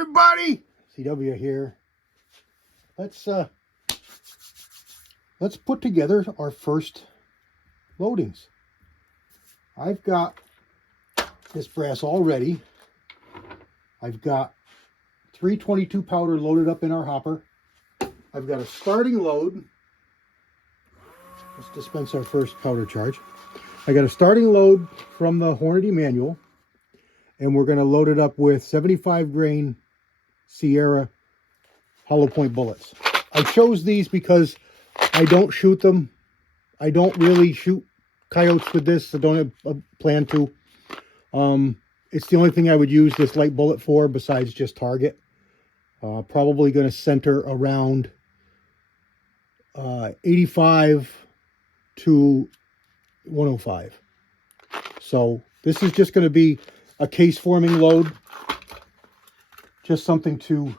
everybody, CW here. Let's put together our first loadings. I've got this brass all ready. I've got 322 powder loaded up in our hopper. I've got a starting load. Let's dispense our first powder charge. I got a starting load from the Hornady manual, and we're going to load it up with 75 grain Sierra hollow point bullets. I chose these because I don't shoot them. I don't really shoot coyotes with this. I don't have a plan to. It's the only thing I would use this light bullet for besides just target. Probably going to center around 85 to 105. So this is just going to be a case forming load. Just something to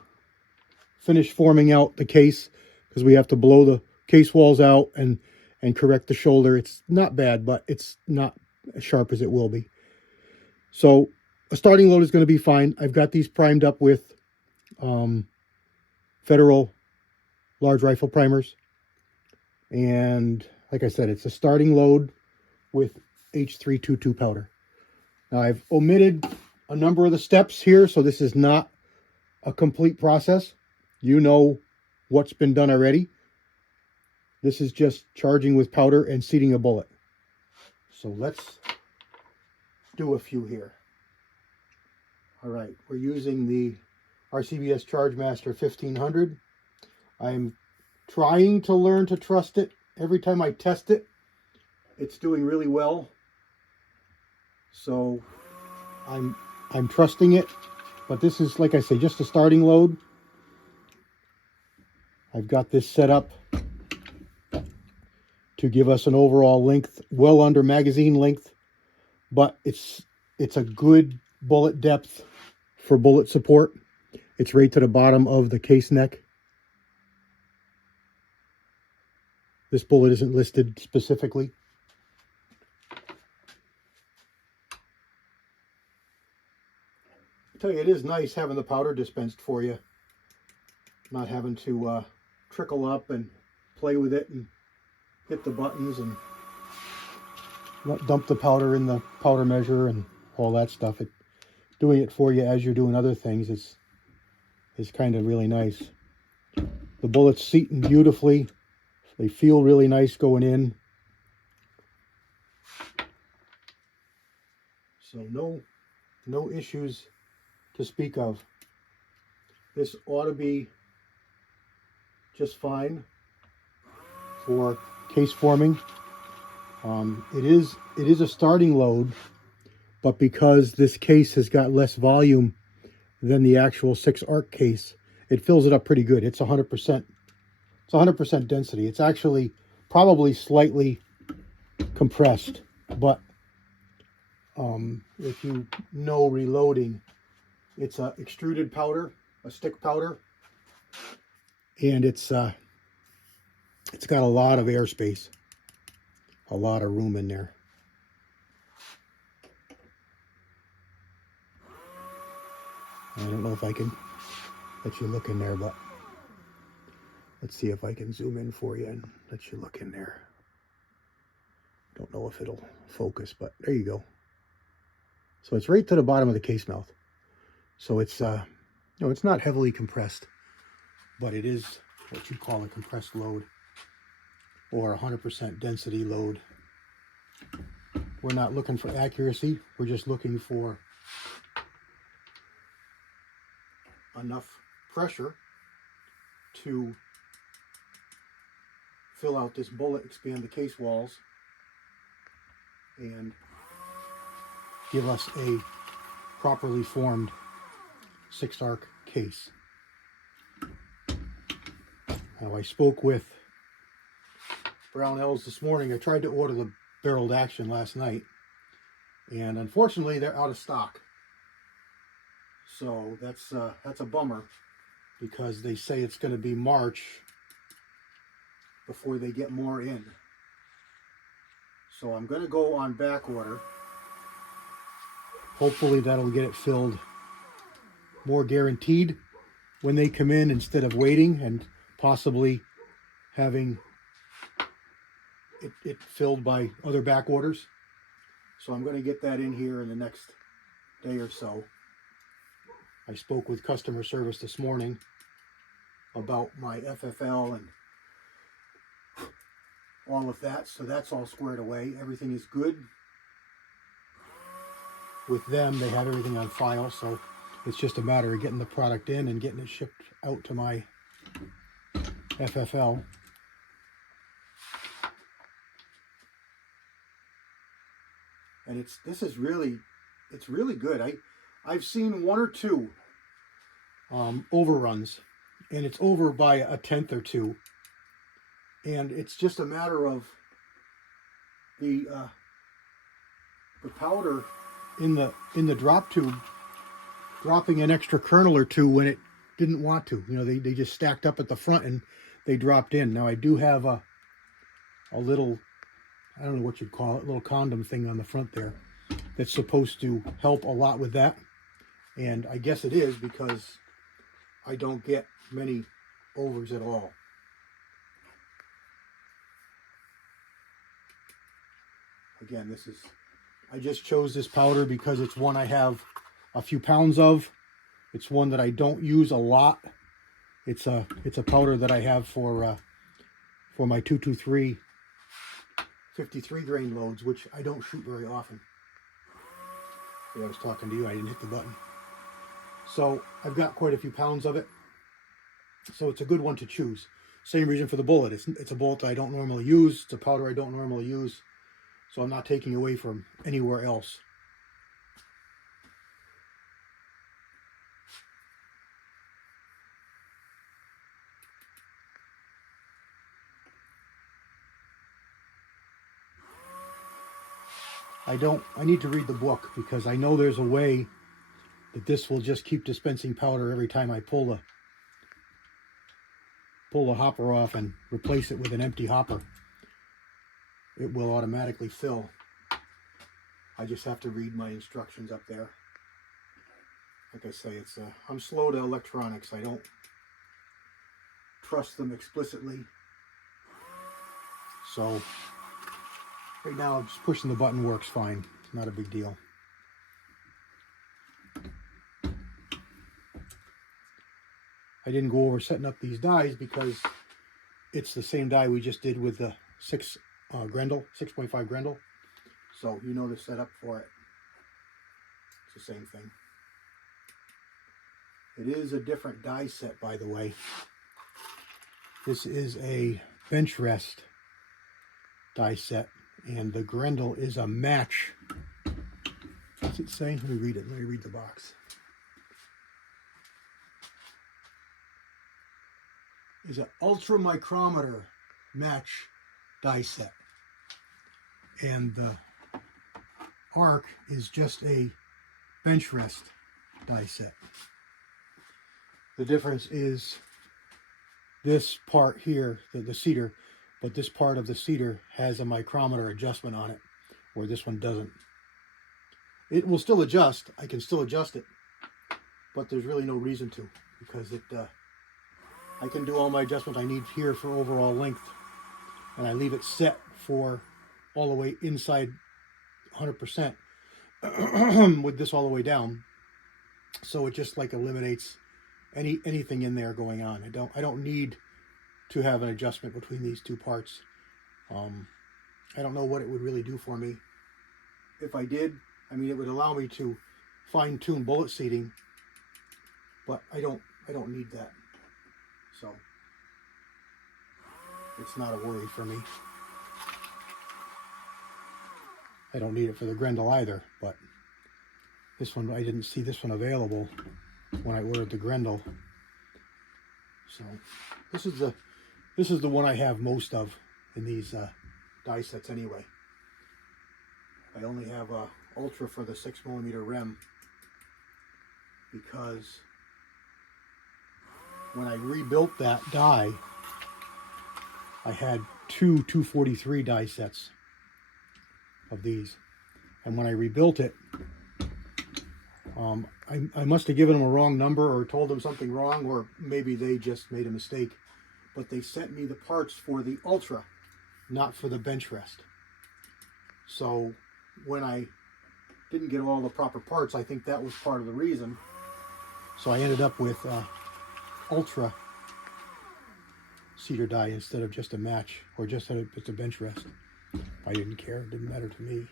finish forming out the case, because we have to blow the case walls out and correct the shoulder. It's not bad, but it's not as sharp as it will be. So a starting load is going to be fine. I've got these primed up with Federal large rifle primers. And like I said, it's a starting load with H322 powder. Now I've omitted a number of the steps here, so this is not a complete process. You know what's been done already. This is just charging with powder and seating a bullet. So let's do a few here. All right, we're using the RCBS Chargemaster 1500. I'm trying to learn to trust it. Every time I test it, it's doing really well. So I'm trusting it. But this is, like I say, just a starting load. I've got this set up to give us an overall length, well under magazine length, but it's a good bullet depth for bullet support. It's right to the bottom of the case neck. This bullet isn't listed specifically. I tell you, it is nice having the powder dispensed for you. Not having to trickle up and play with it and hit the buttons and dump the powder in the powder measure and all that stuff. Doing it for you as you're doing other things is kind of really nice. The bullets seating beautifully. They feel really nice going in. So no issues to speak of. This ought to be just fine for case forming. It is a starting load, but because this case has got less volume than the actual 6-arc case, it fills it up pretty good. It's 100%. It's 100% density. It's actually probably slightly compressed, but if you know reloading, it's a extruded powder, a stick powder, and it's got a lot of airspace, a lot of room in there. I don't know if I can let you look in there, but let's see if I can zoom in for you and let you look in there. Don't know if it'll focus, but there you go. So it's right to the bottom of the case mouth. So it's it's not heavily compressed, but it is what you call a compressed load or 100% density load. We're not looking for accuracy. We're just looking for enough pressure to fill out this bullet, expand the case walls, and give us a properly formed 6-arc case. Now, I spoke with Brownells this morning. I tried to order the barreled action last night, and unfortunately they're out of stock. So that's a bummer, because they say it's going to be March before they get more in. So I'm going to go on back order. Hopefully that'll get it filled more guaranteed when they come in, instead of waiting and possibly having it filled by other back orders. So I'm going to get that in here in the next day or so. I spoke with customer service this morning about my FFL and all of that, so that's all squared away. Everything is good with them. They have everything on file, so it's just a matter of getting the product in and getting it shipped out to my FFL. And it's really good. I've seen one or two overruns, and it's over by a tenth or two, and it's just a matter of the powder in the drop tube dropping an extra kernel or two when it didn't want to. You know, they just stacked up at the front and they dropped in. Now I do have a little, I don't know what you'd call it, little condom thing on the front there that's supposed to help a lot with that. And I guess it is, because I don't get many overs at all. Again, I just chose this powder because it's one I have a few pounds of. It's one that I don't use a lot. It's a powder that I have for my 223 53 grain loads, which I don't shoot very often. See, I was talking to you, I didn't hit the button. So I've got quite a few pounds of it. So it's a good one to choose. Same reason for the bullet. It's a bullet that I don't normally use. It's a powder I don't normally use. So I'm not taking away from anywhere else. I need to read the book, because I know there's a way that this will just keep dispensing powder every time I pull the hopper off and replace it with an empty hopper. It will automatically fill. I just have to read my instructions up there. Like I say, I'm slow to electronics. I don't trust them explicitly. So right now, just pushing the button works fine. It's not a big deal. I didn't go over setting up these dies because it's the same die we just did with the 6.5 Grendel. So you know the setup for it. It's the same thing. It is a different die set, by the way. This is a bench rest die set, and the Grendel is a match. What's it say? Let me read it. Let me read the box. Is an ultra micrometer match die set, and the Arc is just a bench rest die set. The difference is this part here, the cedar, but this part of the cedar has a micrometer adjustment on it, where this one doesn't. It will still adjust. I can still adjust it, but there's really no reason to, because I can do all my adjustments I need here for overall length, and I leave it set for all the way inside 100% with this all the way down. So it just like eliminates anything in there going on. I don't need to have an adjustment between these two parts. I don't know what it would really do for me. If I did, I mean, it would allow me to fine-tune bullet seating, but I don't need that. So it's not a worry for me. I don't need it for the Grendel either, but this one, I didn't see this one available when I ordered the Grendel. So this is the one I have most of in these die sets anyway. I only have a Ultra for the 6mm rem, because when I rebuilt that die, I had two 243 die sets of these, and when I rebuilt it, I must have given them a wrong number or told them something wrong, or maybe they just made a mistake. But they sent me the parts for the Ultra, not for the bench rest. So when I didn't get all the proper parts, I think that was part of the reason. So I ended up with Ultra cedar die instead of just a match, or just a bench rest. I didn't care. It didn't matter to me.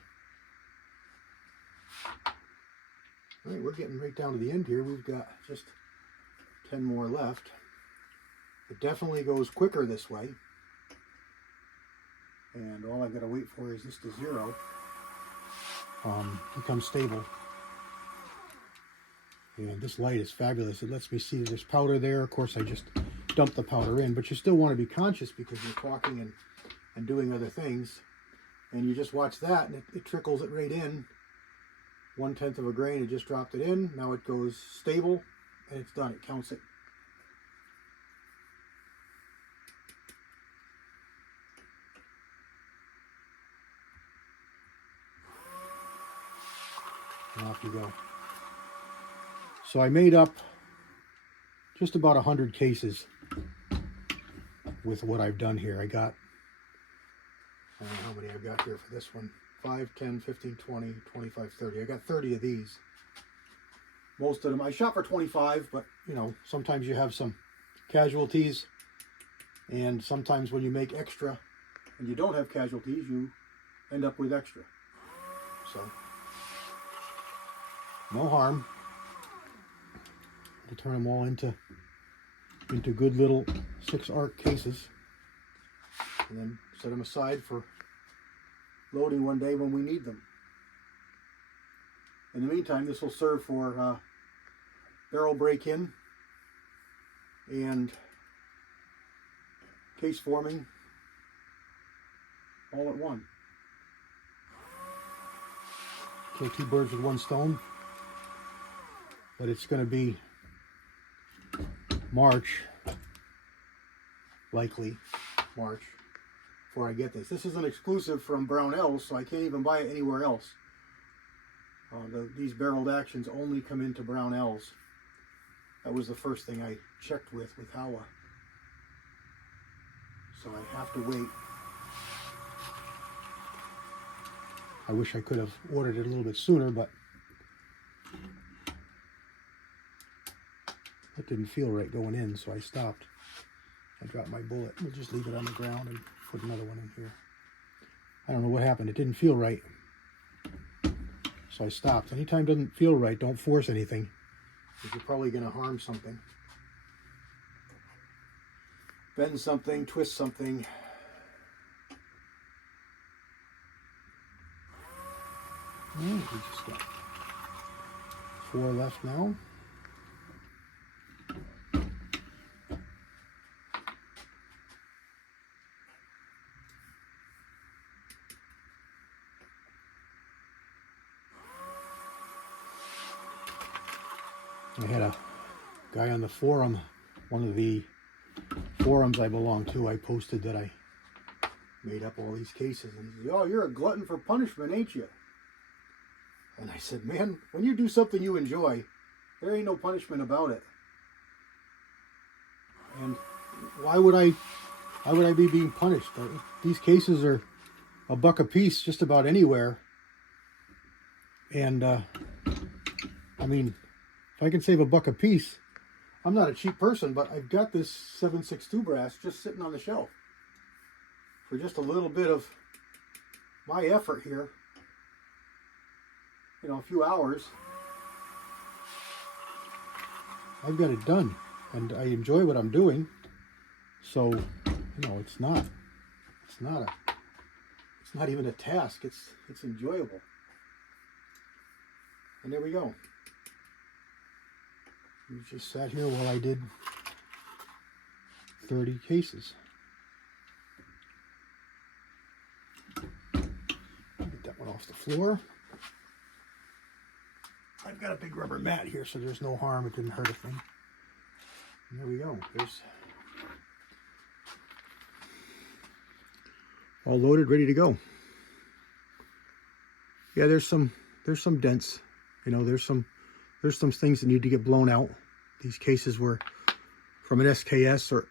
All right, we're getting right down to the end here. We've got just 10 more left. It definitely goes quicker this way. And all I've got to wait for is this to zero. Become stable. And this light is fabulous. It lets me see there's powder there. Of course, I just dumped the powder in, but you still want to be conscious because you're talking and doing other things. And you just watch that, and it trickles it right in. 1/10 of a grain, it just dropped it in. Now it goes stable, and it's done. It counts it. And off you go. So I made up just about 100 cases with what I've done here. I got, I don't know how many I've got here for this one. 5, 10, 15, 20, 25, 30. I got 30 of these. Most of them, I shot for 25, but you know, sometimes you have some casualties, and sometimes when you make extra and you don't have casualties, you end up with extra. So, no harm. To turn them all into good little 6-arc cases, and then set them aside for loading one day when we need them. In the meantime, this will serve for barrel break-in and case forming all at one. Kill 2 birds with 1 stone. But it's going to be March, likely March, before I get this. This is an exclusive from Brownells, so I can't even buy it anywhere else. These barreled actions only come into Brownells. That was the first thing I checked with Howa. So I have to wait. I wish I could have ordered it a little bit sooner, but it didn't feel right going in, so I stopped. I dropped my bullet. We'll just leave it on the ground and put another one in here. I don't know what happened. It didn't feel right. So I stopped. Anytime it doesn't feel right, don't force anything, because you're probably going to harm something. Bend something, twist something. We just got 4 left now. I had a guy on the forum, one of the forums I belong to, I posted that I made up all these cases, and he said, "Oh, you're a glutton for punishment, ain't you?" And I said, "Man, when you do something you enjoy, there ain't no punishment about it. And why would I be being punished? These cases are $1 a piece just about anywhere. And I mean, if I can save $1 a piece, I'm not a cheap person, but I've got this 7.62 brass just sitting on the shelf for just a little bit of my effort here. You know, a few hours. I've got it done, and I enjoy what I'm doing. So, you know, it's not even a task. It's enjoyable. And there we go. We just sat here while I did 30 cases. Get that one off the floor. I've got a big rubber mat here, so there's no harm. It didn't hurt a thing. And there we go. There's all loaded, ready to go. Yeah, there's some dents. You know, there's some there's some things that need to get blown out. These cases were from an SKS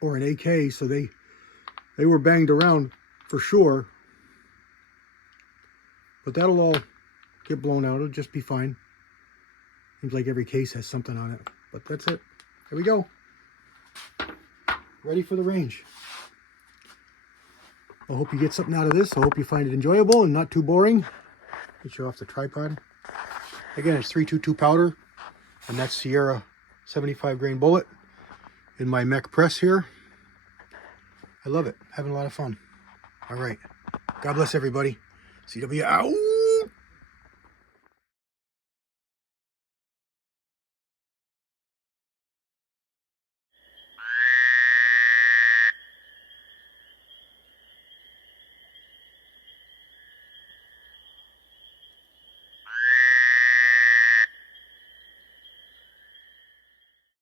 or an AK, so they were banged around for sure. But that'll all get blown out. It'll just be fine. Seems like every case has something on it. But that's it. There we go. Ready for the range. I hope you get something out of this. I hope you find it enjoyable and not too boring. Get you off the tripod. Again, it's 322 powder. And that's Sierra 75 grain bullet in my mech press here. I love it. Having a lot of fun. All right. God bless everybody. CW out.